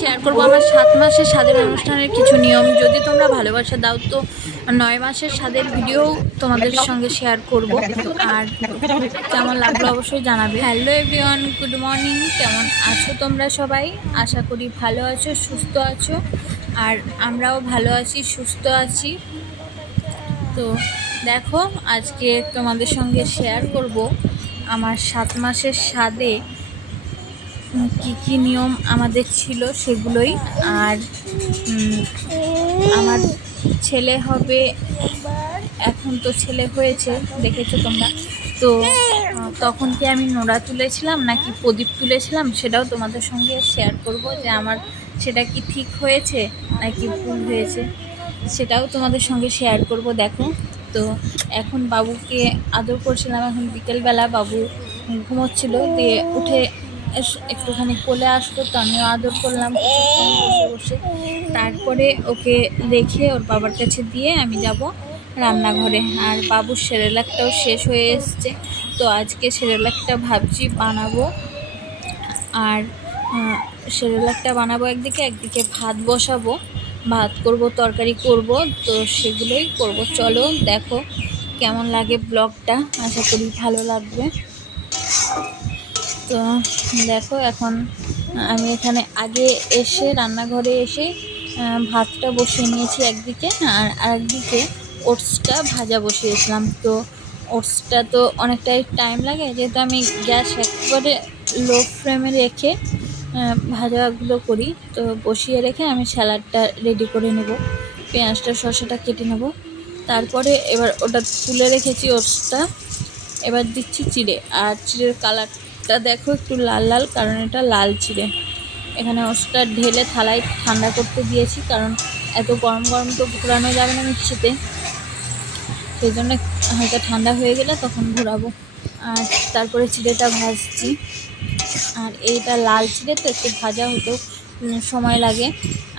Share করবো আমার 7 মাসের স্বাদের অনুষ্ঠানের কিছু নিয়ম। যদি তোমরা ভালোবাসা দাও তো 9 মাসের স্বাদের ভিডিও তোমাদের সঙ্গে শেয়ার করব। আর কেমন লাগলো অবশ্যই জানাবে। Hello everyone, good morning. কেমন আছো তোমরা সবাই? আশা করি ভালো আছো, সুস্থ আছো। আর আমরাও ভালো আছি, সুস্থ আছি। তো দেখো, আজকে তোমাদের সঙ্গে শেয়ার করব আমার 7 মাসের স্বাদে কি কি নিয়ম আমাদের ছিল সেগুলোই। আর আমার ছেলে হবে, এখন তো ছেলে হয়েছে, দেখেছো তোমরা। তো তখন কি আমি নোড়া তুলেছিলাম নাকি প্রদীপ তুলেছিলাম সেটাও তোমাদের সঙ্গে শেয়ার করব, যে আমার সেটা কি ঠিক হয়েছে নাকি ভুল হয়েছে সেটাও তোমাদের সঙ্গে শেয়ার করব। দেখো, তো এখন বাবুকে আদর করছিলাম, এখন বিকেলবেলা বাবু ঘুমোচ্ছিল, দিয়ে উঠে একটুখানি কোলে আসতো, তো আমিও আদর করলাম বসে বসে। তারপরে ওকে রেখে ওর বাবার কাছে দিয়ে আমি যাব রান্নাঘরে। আর বাবুর সেরেলাকটাও শেষ হয়ে এসছে, তো আজকে সেরেলাকটা ভাবছি বানাবো। আর সেরেলাকটা বানাবো একদিকে ভাত বসাবো, ভাত করব, তরকারি করব, তো সেগুলোই করব। চলো দেখো কেমন লাগে ব্লগটা, আশা করি ভালো লাগবে। তো দেখো, এখন আমি এখানে আগে এসে রান্নাঘরে এসে ভাতটা বসিয়ে নিয়েছি একদিকে, আর আরেকদিকে ওটসটা ভাজা বসিয়েছিলাম। তো ওটসটা তো অনেকটাই টাইম লাগে, যেহেতু আমি গ্যাস একবারে লো ফ্লেমে রেখে ভাজাগুলো করি। তো বসিয়ে রেখে আমি স্যালাডটা রেডি করে নেব, পেঁয়াজটা শসাটা কেটে নেব। তারপরে এবার ওটা তুলে রেখেছি ওটসটা, এবার দিচ্ছি চিড়ে। আর চিড়ের কালারটা দেখো একটু লাল লাল, কারণ এটা লাল চিড়ে। এখানে ওটসটা ঢেলে থালায় ঠান্ডা করতে দিয়েছি, কারণ এত গরম গরম তো ঘোরানো যাবে না মিক্সিতে, সেই জন্য হালকা ঠান্ডা হয়ে গেলে তখন ঘোরাবো। আর তারপরে চিড়েটা ভাজছি। আর এইটা লাল চিড়ে তো একটু ভাজা হতেও সময় লাগে,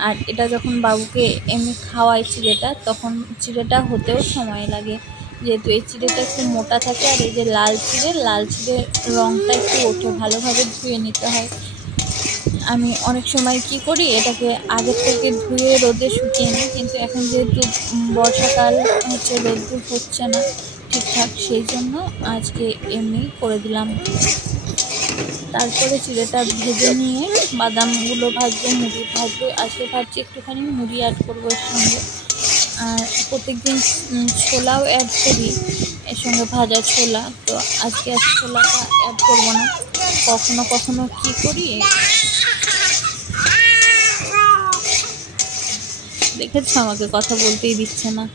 আর এটা যখন বাবুকে এমনি খাওয়াই চিড়েটা, তখন চিড়েটা হতেও সময় লাগে, যেহেতু এই চিড়েটা একটু মোটা থাকে। আর এই যে লাল চিড়ের রঙটা একটু ওঠে, ভালোভাবে ধুয়ে নিতে হয়। আমি অনেক সময় কি করি, এটাকে আগের থেকে ধুয়ে রোদে শুকিয়ে নিই, কিন্তু এখন যেহেতু বর্ষাকাল হচ্ছে, রোদ্দুর হচ্ছে না ঠিকঠাক, সেই জন্য আজকে এমনি করে দিলাম। তারপরে চিড়েটা ভেজে নিয়ে বাদামগুলো ভাজবো, মুড়ি ভাজবো। আজকে ভাবছি একটুখানি মুড়ি অ্যাড করবো এর সঙ্গে। আর প্রত্যেকদিন ছোলাও অ্যাড করি এর সঙ্গে, ভাজা ছোলা। তো আজকে আর ছোলাটা অ্যাড করবো না। কখনো কখনো কি করি, দেখেছো আমাকে কথা বলতেই দিচ্ছে না,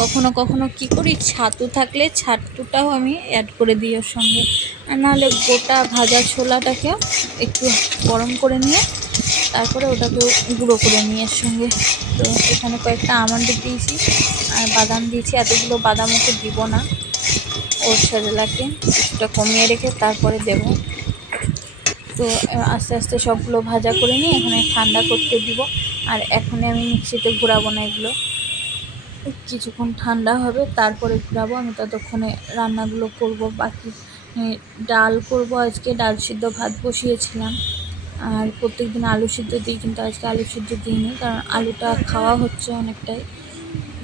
কখনো কখনো কি করি, ছাতু থাকলে ছাতুটাও আমি অ্যাড করে দিই ওর সঙ্গে। আর নাহলে গোটা ভাজা ছোলাটাকে একটু গরম করে নিয়ে তারপরে ওটাকেও গুঁড়ো করে নিই এর সঙ্গে। তো এখানে কয়েকটা আমন্ড দিয়েছি আর বাদাম দিয়েছি, এতগুলো বাদাম ওকে দিব না, ওর সেরেলাকে কিছুটা কমিয়ে রেখে তারপরে দেব। তো আস্তে আস্তে সবগুলো ভাজা করে নিয়ে এখানে ঠান্ডা করতে দিব। আর এখনই আমি মিক্সিতে ঘোরাবো না, এগুলো কিছুক্ষণ ঠান্ডা হবে তারপরে ঘোরাবো। আমি ততক্ষণে রান্নাগুলো করব। বাকি ডাল করব, আজকে ডাল সিদ্ধ ভাত বসিয়েছিলাম। আর প্রত্যেকদিন আলু সিদ্ধ দিই, কিন্তু আজকে আলু সিদ্ধ দিইনি, কারণ আলুটা খাওয়া হচ্ছে অনেকটাই,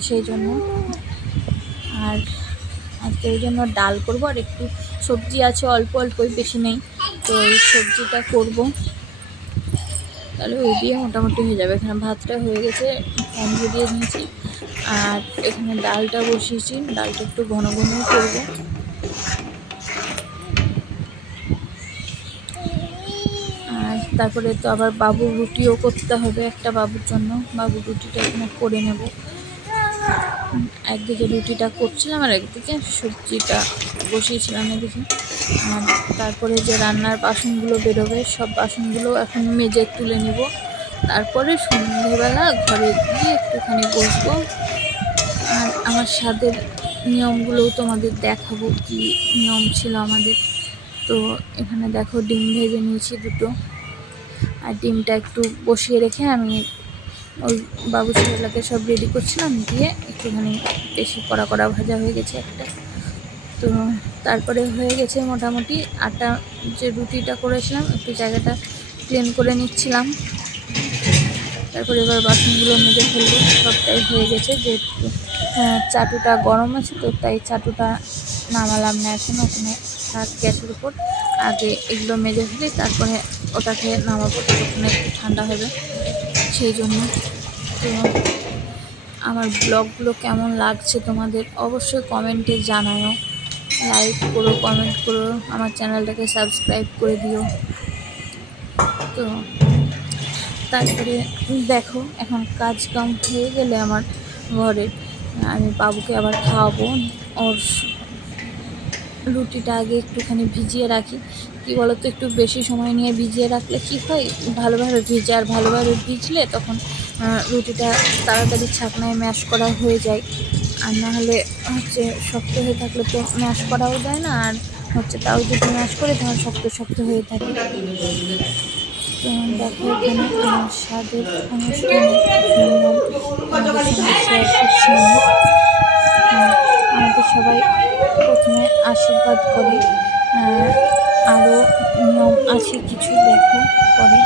সেই জন্য। আর আজকে ওই জন্য ডাল করব, আর একটু সবজি আছে অল্প অল্পই, বেশি নেই, তো এই সবজিটা করব। তাহলে ওই দিয়ে মোটামুটি হয়ে যাবে। এখানে ভাতটা হয়ে গেছে, ফ্যান দিয়ে নিয়েছি। আর এখানে ডালটা বসিয়েছি, ডালটা একটু ঘন ঘন করব। আর তারপরে তো আবার বাবুর রুটিও করতে হবে, একটা বাবুর জন্য। বাবুর রুটিটা এখানে করে নেব। একদিকে রুটিটা করছিলাম আর একদিকে সবজিটা বসিয়েছিলাম এদিকে। আর তারপরে যে রান্নার বাসনগুলো বেরোবে, সব বাসনগুলো এখন মেজে তুলে নিব। তারপরে সন্ধ্যেবেলা ঘরে গিয়ে একটুখানি বসবো। আর আমার স্বাদের নিয়মগুলোও তোমাদের দেখাবো, কি নিয়ম ছিল আমাদের। তো এখানে দেখো, ডিম ভেজে নিয়েছি দুটো, আর ডিমটা একটু বসিয়ে রেখে আমি ওই বাবু ছেলেকে সব রেডি করছিলাম, দিয়ে একটুখানি বেশি কড়া কড়া ভাজা হয়ে গেছে একটা। তো তারপরে হয়ে গেছে মোটামুটি। আটা যে রুটিটা করেছিলাম, একটু জায়গাটা ক্লিন করে নিচ্ছিলাম। তারপরে এবার বাসনগুলো মেজে ফেলবো। সবটাই হয়ে গেছে, যেহেতু চাটুটা গরম আছে তো তাই চাটুটা নামালাম না এখনো, ওখানে থাক গ্যাসের উপর। আগে এগুলো মেজে ফেলি, তারপরে ওটাকে নামাবো, ততক্ষণে একটু ঠান্ডা হবে সেই জন্য। তো আমার ব্লগগুলো কেমন লাগছে তোমাদের অবশ্যই কমেন্টে জানাও, লাইক করো, কমেন্ট করো, আমার চ্যানেলটাকে সাবস্ক্রাইব করে দিও। তো তারপরে দেখো এখন কাজ কাম হয়ে গেলে আমার ঘরে আমি বাবুকে আবার খাওয়াবো। ওর রুটিটা আগে একটুখানি ভিজিয়ে রাখি, কি বলতো একটু বেশি সময় নিয়ে ভিজিয়ে রাখলে কি হয়, ভালোভাবে ভিজে, আর ভালোভাবে ভিজলে তখন রুটিটা তাড়াতাড়ি ছাকনায় ম্যাশ করা হয়ে যায়। আর না হলে হচ্ছে শক্ত হয়ে থাকলে তো ম্যাশ করাও যায় না, আর হচ্ছে তাও যদি ম্যাশ করে তাহলে শক্ত শক্ত হয়ে থাকে। তো দেখো এখানে আমার স্বাদের অনুষ্ঠানে আমাদের সবাই প্রথমে আশীর্বাদ করে, আরও নিয়ম আছে কিছু, দেখো পরে।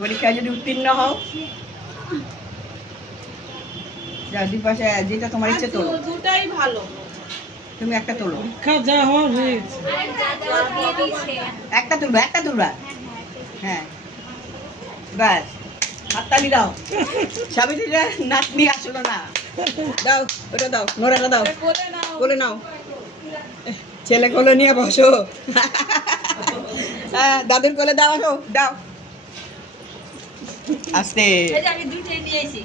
পরীক্ষায় যদি উত্তীর্ণ হও, দুই পাশে যেটা তোমার ইচ্ছে তোলো, দুটাই ভালো। তুমি একটা তোলো, একটা তুলবা, একটা তুলবা। হ্যাঁ ব্যাস, হাততালি দাও। সাবিত্রীরা নাতনি আসলো না, দাও ওটা দাও, নোরাটা দাও। কোলে নাও, ছেলে কোলে নিয়ে বসো। হ্যাঁ দাদুর কোলে দাও, আসো দাও আস্তে।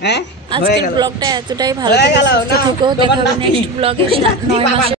হ্যাঁ আজকের ব্লগটা এতটাই ভালো হয়ে থেকে গেল, সুস্থ নাও, থেকো, দেখা তোমার হবে নাতি। নেক্সট ব্লগে 9 মাসে।